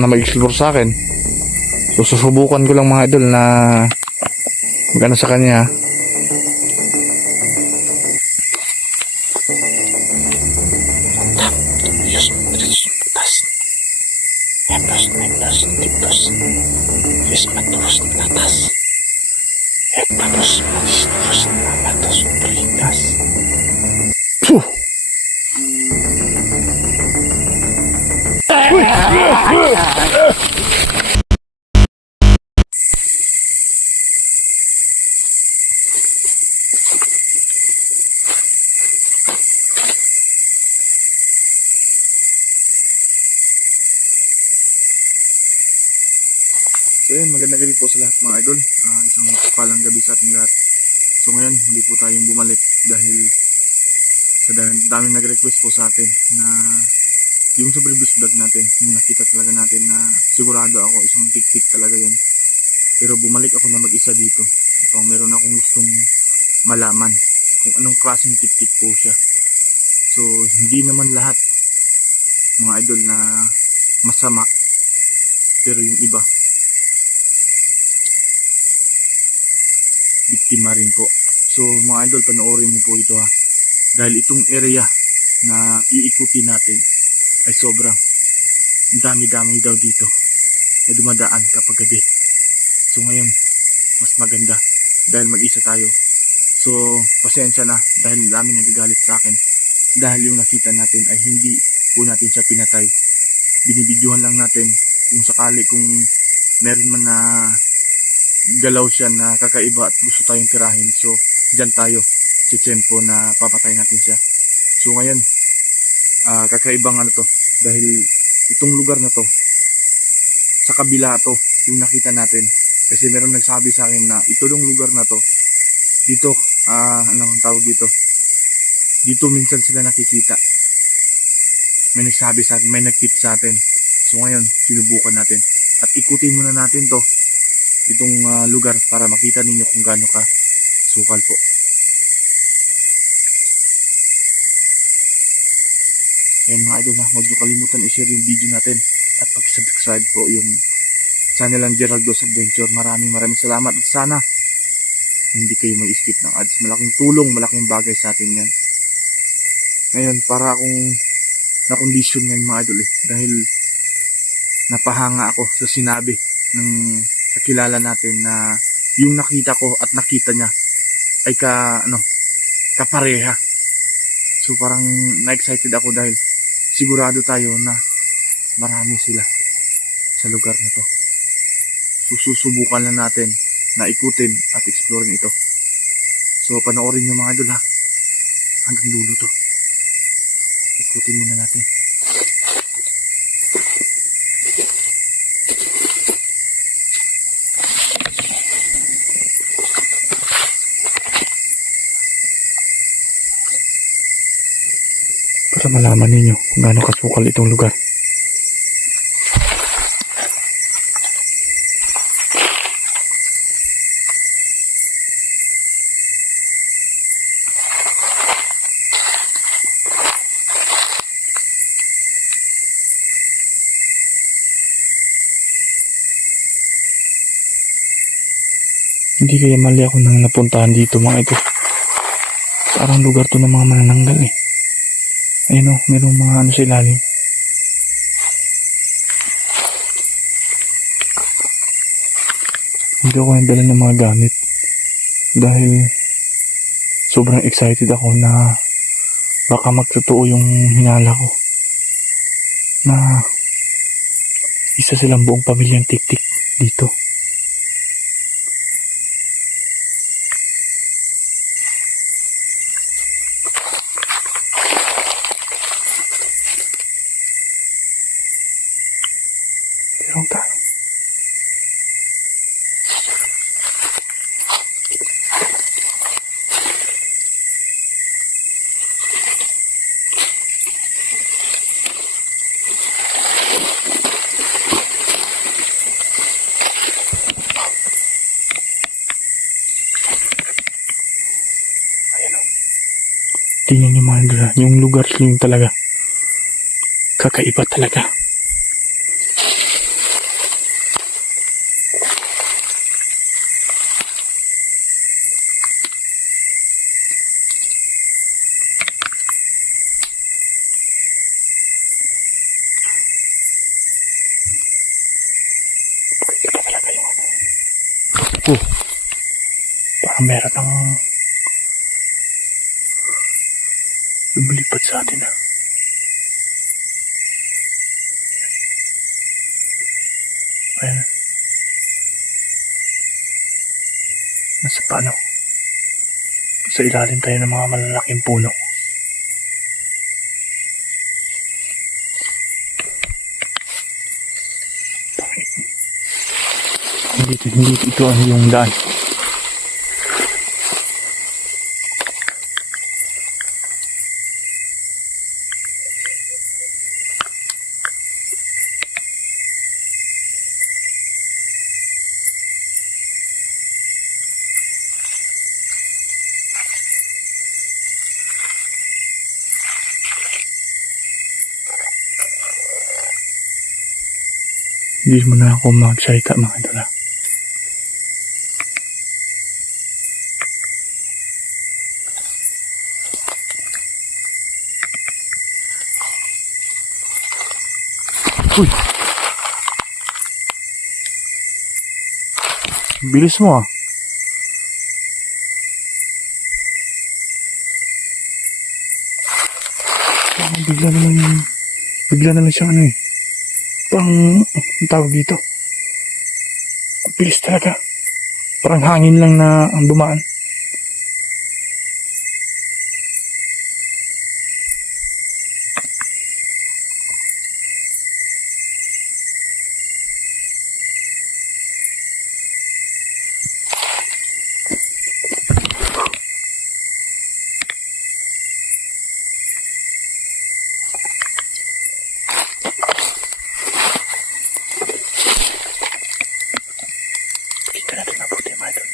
na mag-explore sa akin. So susubukan ko lang mga idol na magano sa kanya. So yun, magandang gabi po sa lahat mga idol. Isang palang gabi sa ating lahat. So ngayon, muli po tayong bumalik dahil sa daming nag-request po sa atin na yung sa previous vlog natin, yung nakita talaga natin na sigurado ako isang tik-tik talaga yun. Pero bumalik ako na mag-isa dito. Ito, meron akong gustong malaman kung anong klaseng tik-tik po siya. So hindi naman lahat mga idol na masama, pero yung iba biktima rin po. So mga idol, panoorin niyo po ito ha. Dahil itong area na iikuti natin ay sobrang dami-dami daw dito na dumadaan kapag gabi. So ngayon, mas maganda dahil mag-isa tayo. So pasensya na dahil dami nagagalit sa akin. Dahil yung nakita natin ay hindi po natin siya pinatay. Binibidyohan lang natin kung sakali kung meron man na galaw siya na kakaiba at gusto tayong tirahin. So dyan tayo tsempo na papatay natin siya. So ngayon, kakaibang ano to, dahil itong lugar na to sa kabila to yung nakita natin, kasi meron nagsabi sa akin na ito yung lugar na to dito, ano ang tawag dito, dito minsan sila nakikita. May nagsabi sa atin, may nagtip sa atin. So ngayon, sinubukan natin at ikutin muna natin to itong lugar para makita ninyo kung gaano ka sukal po. Ayan mga idol, huwag nyo kalimutan i-share yung video natin at pag-subscribe po yung channel ng Geraldo's Adventure. Maraming salamat at sana hindi kayo mag-skip ng ads. Malaking tulong, malaking bagay sa atin yan. Ngayon, para akong na-condition ngayon mga idol dahil napahanga ako sa sinabi ng kakilala natin na yung nakita ko at nakita niya ay kapareha. So parang na-excited ako dahil sigurado tayo na marami sila sa lugar na to. So susubukan lang natin na ikutin at explorein ito. So panoorin nyo mga idol ha, hanggang dulo to. Ikutin muna natin. Para malaman ninyo kung gaano kasukal itong lugar. Hindi kaya mali ako nang napuntahan dito mga ito. Parang lugar to ng mga manananggal Ayun o, mayroong mga ano sa ilalim. Hindi ako nagdala ng mga gamit dahil sobrang excited ako na baka magtotoo yung hinala ko na isa silang buong pamilyang tik-tik dito. Pero ta. Tingnan nyo mga lugar. Yung lugar yung talaga kakaiba talaga. Oh, parang meron ng lumilipad sa atin ah. Ayan. Nasa paano? Sa ilalim tayo ng mga malalaking puno. Hindi ito ang yung daan. Hindi mo na ako magsalita mga idol. Uy! Bilis mo ah. Parang bigla na lang siya ano eh. Parang, ang tawag dito. Ang bilis talaga. Parang hangin lang na ang dumaan. Kita natin mabuti mga idol.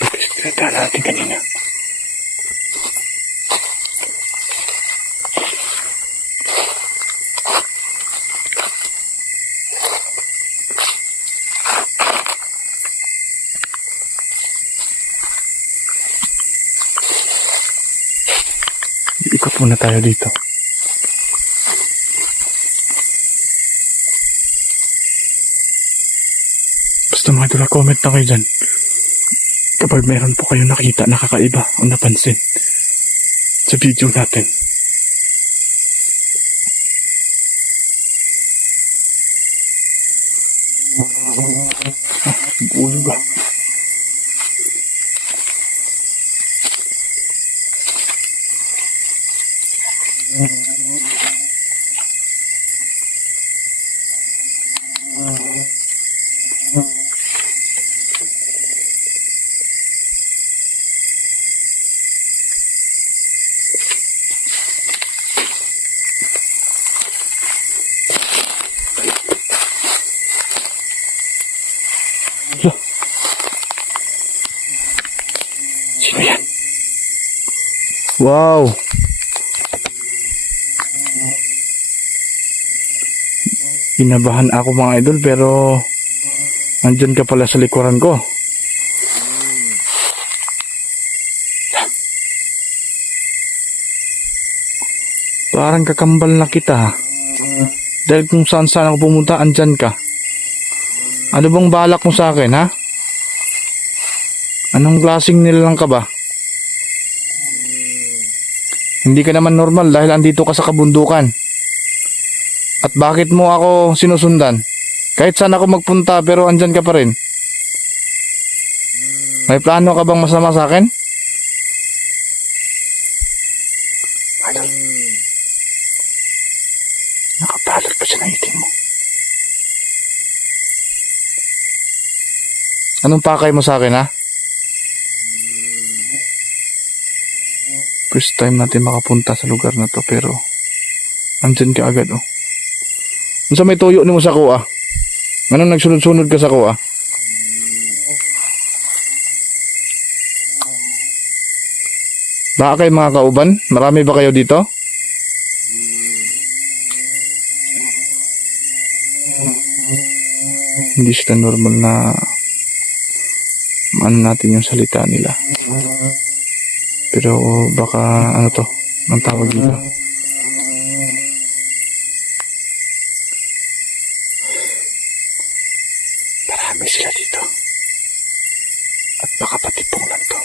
Pagkakita natin kanina. Ikot muna tayo dito. Basta mga idol, comment na kayo dyan kapag meron po kayo nakita, nakakaiba o napansin sa video natin. Bulog ah. Sino yan? Wow! Kinabahan ako mga idol pero nandyan ka pala sa likuran ko. Parang kakambal na kita. Dahil kung saan saan ako pumunta, andyan ka. Ano bang balak mo sa akin ha? Anong klaseng nilalang ka ba? Hindi ka naman normal dahil andito ka sa kabundukan. At bakit mo ako sinusundan? Kahit saan ako magpunta pero andyan ka pa rin. May plano ka bang masama sa akin? Idol. Nakabalot pa siya ng itim mo. Anong pakay mo sa akin ha? First time natin makapunta sa lugar na to pero andyan ka agad oh. Unsa may tuyo ni mo sa kuha? Anong nagsunod-sunod ka sa kuha? Baka kayo mga kauban? Marami ba kayo dito? Hindi sila normal na ano natin yung salita nila. Pero baka ano to, ang tawag dito. Marami sila dito. At baka patipong lang to.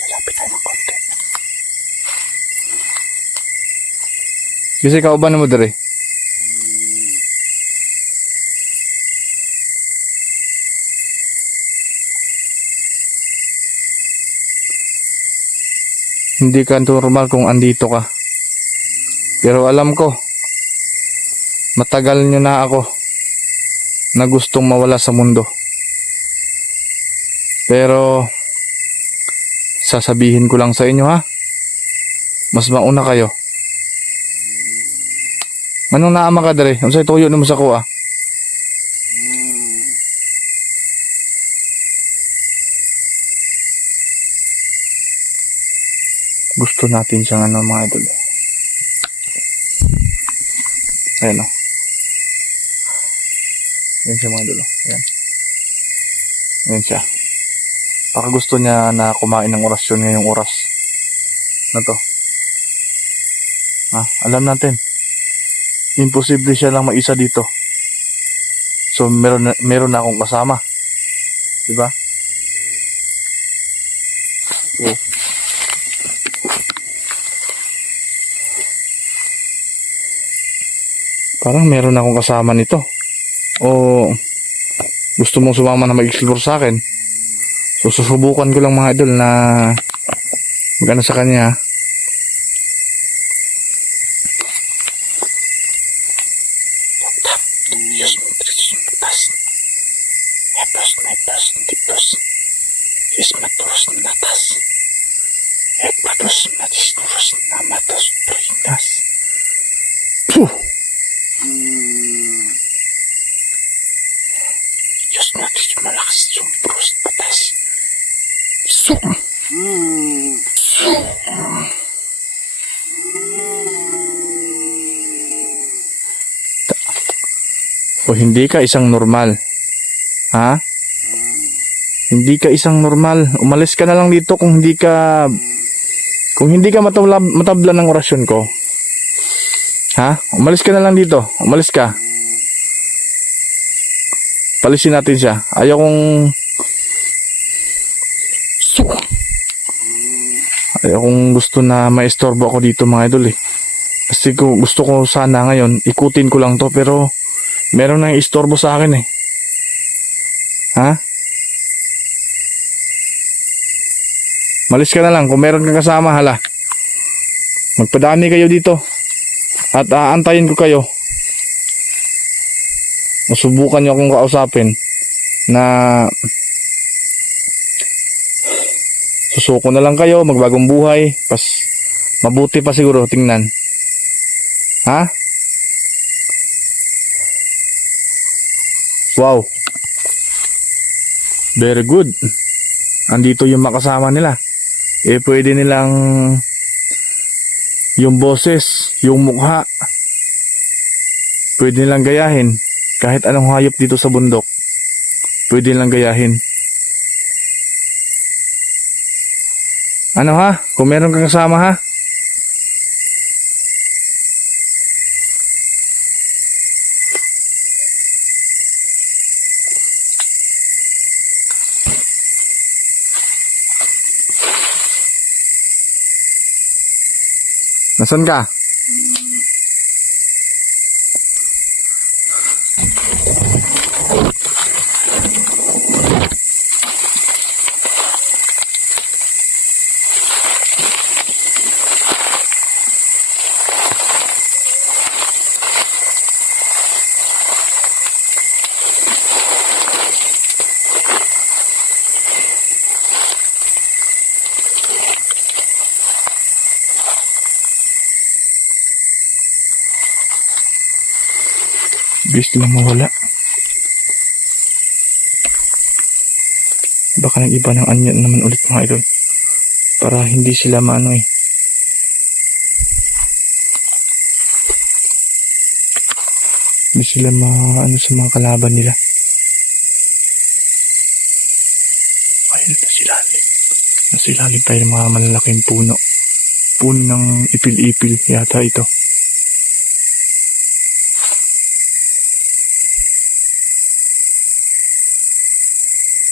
Lalapit tayo ng konti. Kasi kauban mo dere. Hindi ka normal kung andito ka. Pero alam ko, matagal nyo na ako na gustong mawala sa mundo. Pero, sasabihin ko lang sa inyo ha, mas mauna kayo. Anong naama ka dere? Ano sa'yo tuyo mo sa kuha? Gusto natin siyang ano mga idol. Ayan o. Ayan siya mga idol. Ayan. Ayan siya. Baka gusto niya na kumain ng orasyon ngayong oras. Na to. Ha? Alam natin. Imposible siya lang mag-isa dito. So meron na akong kasama. Diba? So, parang meron akong kasama nito. O gusto mong sumama na mag-explore sa akin? So susubukan ko lang mga idol na magana sa kanya. Malakas yung brust patas. So. O hindi ka isang normal. Ha? Hindi ka isang normal. Umalis ka na lang dito kung hindi ka matabla ng orasyon ko. Ha? Umalis ka na lang dito. Umalis ka. Palisin natin siya. Ayaw kong gusto na maistorbo ako dito mga idol eh. Kasi gusto ko sana ngayon ikutin ko lang to, pero meron nang istorbo sa akin eh. Ha? Malis ka na lang kung meron kang kasama, hala. Magpadami kayo dito. At aantayin ko kayo. Masubukan nyo akong kausapin na susuko na lang kayo, magbagong buhay, mabuti pa siguro tingnan. Ha? Wow. Very good. Andito yung makasama nila. Pwede nilang yung boses, yung mukha, pwede nilang gayahin. Kahit anong hayop dito sa bundok, pwede lang gayahin. Ano ha? Kung meron kang kasama ha? Nasaan ka? Bilis lang mawala. Baka nag-iba ng anyo naman ulit mga idol. Para hindi sila maano eh. Hindi sila maano sa mga kalaban nila. Ayun, nasilalim. Nasilalim tayo ng mga malalaking puno. Puno ng ipil-ipil yata ito.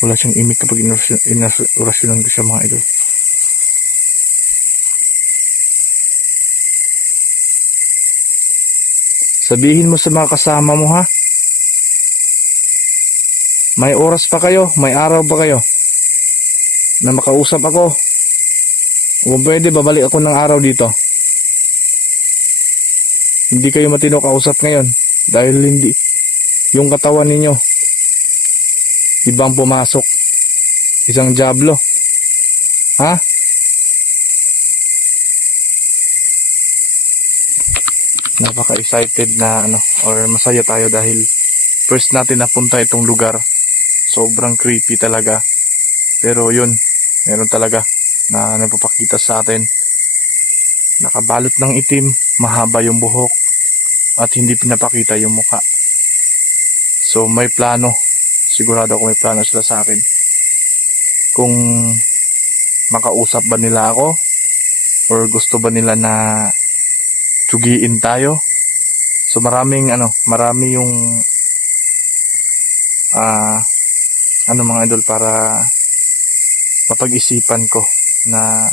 Wala siyang imik kapag orasyonan ko siya mga idol. Sabihin mo sa mga kasama mo ha. May oras pa kayo, may araw pa kayo na makausap ako. Kung pwede, babalik ako ng araw dito. Hindi kayo matino kausap ngayon dahil hindi yung katawan ninyo ibang pumasok. Isang diablo. Ha? Napaka-excited na or masaya tayo dahil first natin napunta itong lugar. Sobrang creepy talaga. Pero yun, meron talaga na nagpapakita sa atin. Nakabalot ng itim, mahaba yung buhok, at hindi pinapakita yung muka. So may plano. Sigurado ako may plano sila sa akin. Kung makausap ba nila ako or gusto ba nila na tsugiin tayo. So marami yung mga idol para mapag-isipan ko na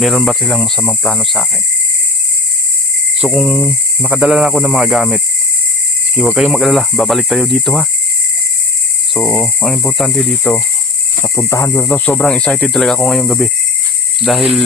meron ba silang masamang plano sa akin. So kung nakadala na ako ng mga gamit, sige, huwag kayong mag-alala, babalik tayo dito ha. So, ang importante dito, napuntahan ko na to. Sobrang excited talaga ako ngayong gabi. Dahil...